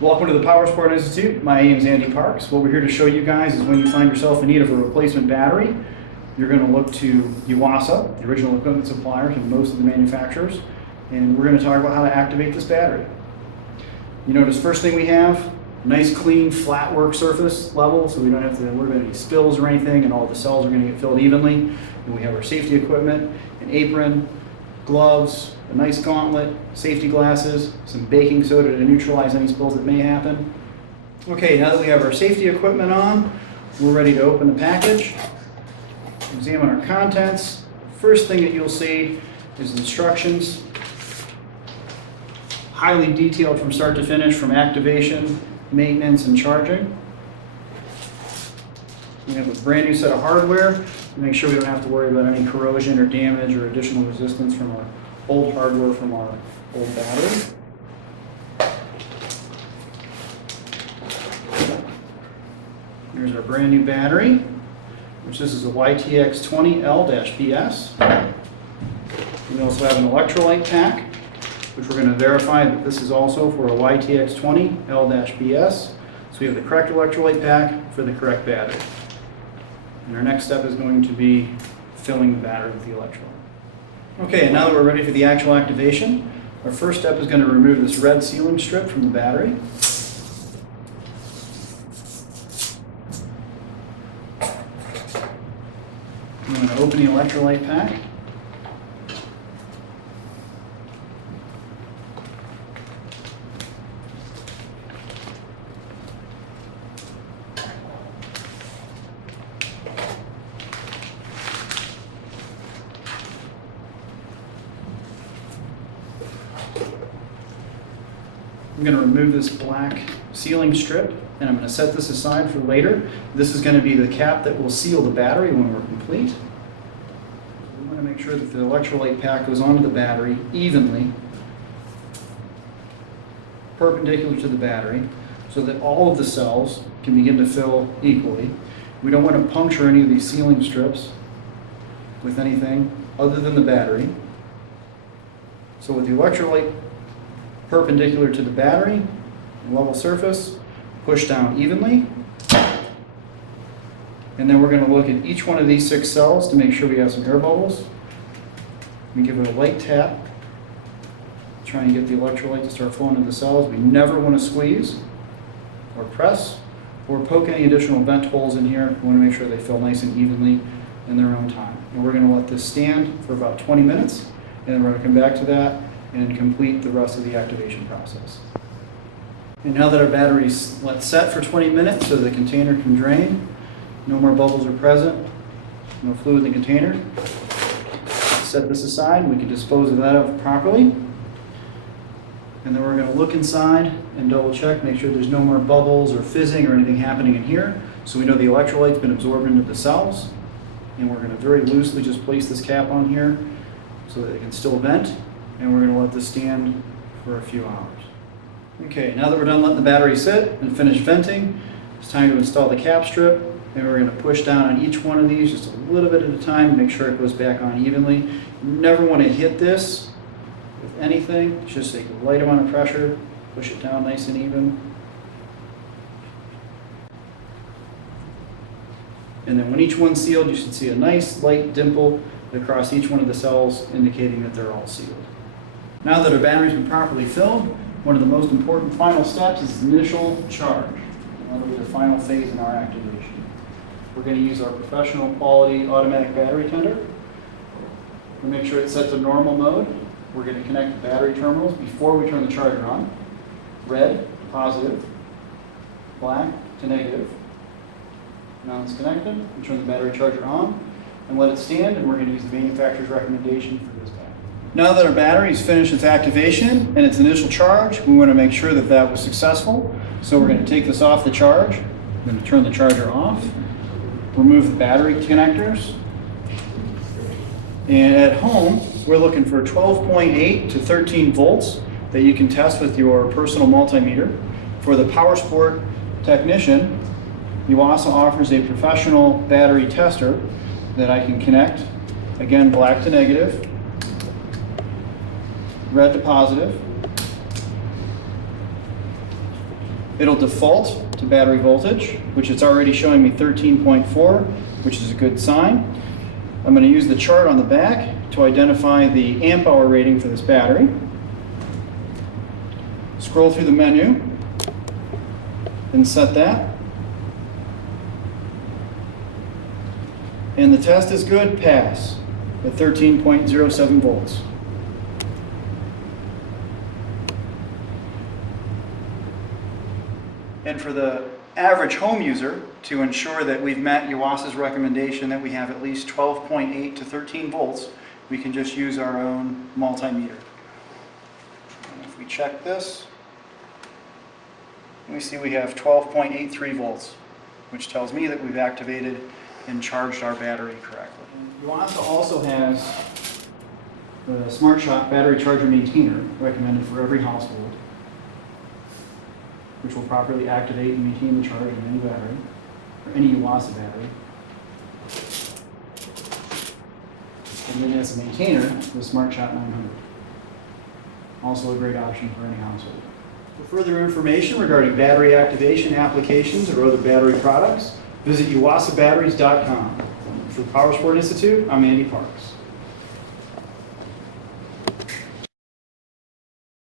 Welcome to the Power Sport Institute. My name is Andy Parks. What we're here to show you guys is when you find yourself in need of a replacement battery, you're going to look to Yuasa, the original equipment supplier to most of the manufacturers, and we're going to talk about how to activate this battery. You notice first thing we have, nice clean flat work surface level, so we don't have to worry about any spills or anything, and all the cells are going to get filled evenly. And we have our safety equipment, an apron, gloves, a nice gauntlet, safety glasses, some baking soda to neutralize any spills that may happen. Okay, now that we have our safety equipment on, we're ready to open the package, examine our contents. First thing that you'll see is instructions, highly detailed from start to finish, from activation, maintenance, and charging. We have a brand new set of hardware to make sure we don't have to worry about any corrosion or damage or additional resistance from our old hardware from our old battery. Here's our brand new battery, which this is a YTX20L-PS. We also have an electrolyte pack, which we're going to verify that this is also for a YTX20L-PS. So we have the correct electrolyte pack for the correct battery. And our next step is going to be filling the battery with the electrolyte. Okay, and now that we're ready for the actual activation, our first step is going to remove this red sealing strip from the battery. I'm going to open the electrolyte pack. I'm going to remove this black sealing strip, and I'm going to set this aside for later. This is going to be the cap that will seal the battery when we're complete. We want to make sure that the electrolyte pack goes onto the battery evenly, perpendicular to the battery, so that all of the cells can begin to fill equally. We don't want to puncture any of these sealing strips with anything other than the battery. So with the electrolyte perpendicular to the battery, level surface, push down evenly. And then we're going to look at each one of these 6 cells to make sure we have some air bubbles. We give it a light tap, try and get the electrolyte to start flowing into the cells. We never want to squeeze or press or poke any additional vent holes in here. We want to make sure they fill nice and evenly in their own time. And we're going to let this stand for about 20 minutes, and then we're going to come back to that and complete the rest of the activation process. And now that our battery's set for 20 minutes so the container can drain, no more bubbles are present, no fluid in the container, set this aside and we can dispose of that properly. And then we're going to look inside and double check, make sure there's no more bubbles or fizzing or anything happening in here, so we know the electrolyte's been absorbed into the cells. And we're going to very loosely just place this cap on here so that it can still vent. And we're going to let this stand for a few hours. Okay, now that we're done letting the battery sit and finish venting, it's time to install the cap strip. And we're going to push down on each one of these just a little bit at a time to make sure it goes back on evenly. You never want to hit this with anything. It's just a light amount of pressure. Push it down nice and even. And then when each one's sealed, you should see a nice light dimple across each one of the cells, indicating that they're all sealed. Now that our battery's been properly filled, one of the most important final steps is initial charge. That'll be the final phase in our activation. We're going to use our professional quality automatic battery tender. We'll make sure it's set to normal mode. We're going to connect the battery terminals before we turn the charger on. Red to positive, black to negative. Now it's connected. We turn the battery charger on and let it stand, and we're going to use the manufacturer's recommendation for this battery. Now that our battery has finished its activation and its initial charge, we want to make sure that that was successful. So we're going to take this off the charge. We're going to turn the charger off, remove the battery connectors. And at home, we're looking for 12.8 to 13 volts that you can test with your personal multimeter. For the Power Sport technician, Yuasa offers a professional battery tester that I can connect, again, black to negative, red to positive, It'll default to battery voltage, which it's already showing me 13.4, which is a good sign. I'm going to use the chart on the back to identify the amp hour rating for this battery. Scroll through the menu and set that. And the test is good, pass, at 13.07 volts. And for the average home user, to ensure that we've met Yuasa's recommendation that we have at least 12.8 to 13 volts, we can just use our own multimeter. And if we check this, we see we have 12.83 volts, which tells me that we've activated and charged our battery correctly. Yuasa also has the Smart Shot battery charger maintainer recommended for every household, which will properly activate and maintain the charge of any battery, or any Yuasa battery. And then as a maintainer, the Smart Shot 900. Also a great option for any household. For further information regarding battery activation applications or other battery products, visit yuasabatteries.com. For the Power Sport Institute, I'm Andy Parks.